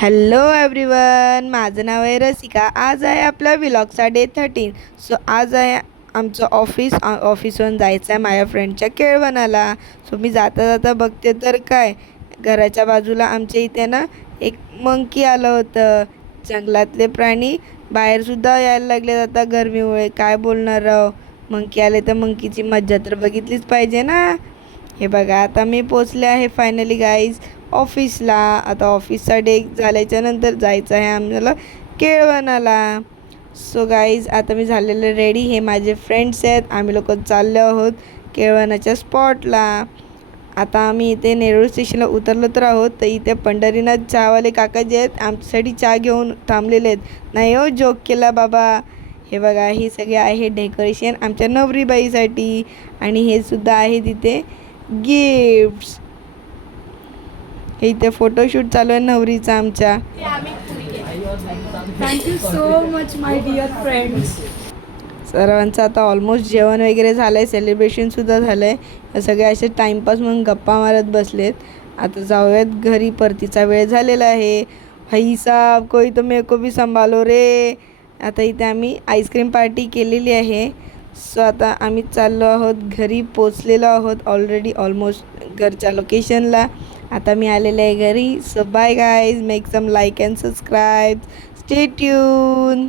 Hello everyone, माझं नाव आहे रसिका. आज आहे आपला व्लॉगचा डे 13. सो आज आहे आमचं ऑफिसवरून जायचं आहे माझ्या फ्रेंडच्या केळवणाला. सो मी जाता जाता बघते तर काय, घराच्या बाजूला आमच्या इथे ना एक मंकी आलं होतं. जंगलातले प्राणी बाहेरसुद्धा यायला लागले आता गरमीमुळे. काय बोलणार राव, मंकी आले तर मंकीची मज्जा तर बघितलीच पाहिजे ना. हे बघा, आता मी पोचले आहे फायनली गाईज ऑफिसला. आता ऑफिसचा डे झाल्याच्या नंतर जायचं आहे आम्हाला केळवणाला. सो गाईज आता मी झालेलं रेडी. हे माझे फ्रेंड्स आहेत, आम्ही लोक चाललो आहोत केळवणाच्या स्पॉटला. आता आम्ही इथे नेरूळ स्टेशनला उतरलो तर आहोत. तर इथे पंढरीनाथ चहावाले काका जे आहेत आमच्यासाठी चहा घेऊन थांबलेले आहेत. नाही हो, जोक केला बाबा. हे बघा, हे सगळे आहे डेकोरेशन आमच्या नवरीबाईसाठी. आणि हे सुद्धा आहे तिथे गिफ्ट्स. इथे फोटोशूट चालू आहे नवरीचा आमच्या. Thank you so much my dear friends. सर्वांचं आता ऑलमोस्ट जेवण वगैरे झालं आहे, सेलिब्रेशनसुद्धा झालं आहे. सगळे असे टाईमपास म्हणून गप्पा मारत बसलेत. आता जाऊयात घरी, परतीचा वेळ झालेला आहे. भाई साहब, कोई तो मेरे को भी संभालो रे. आता इथे आम्ही आईस्क्रीम पार्टी केलेली आहे. सो आता आम्ही चाललो आहोत घरी, पोचलेलो आहोत ऑलरेडी ऑलमोस्ट घरच्या लोकेशनला. आता मी आलेले आहे घरी. So bye guys, make some like and subscribe, stay tune.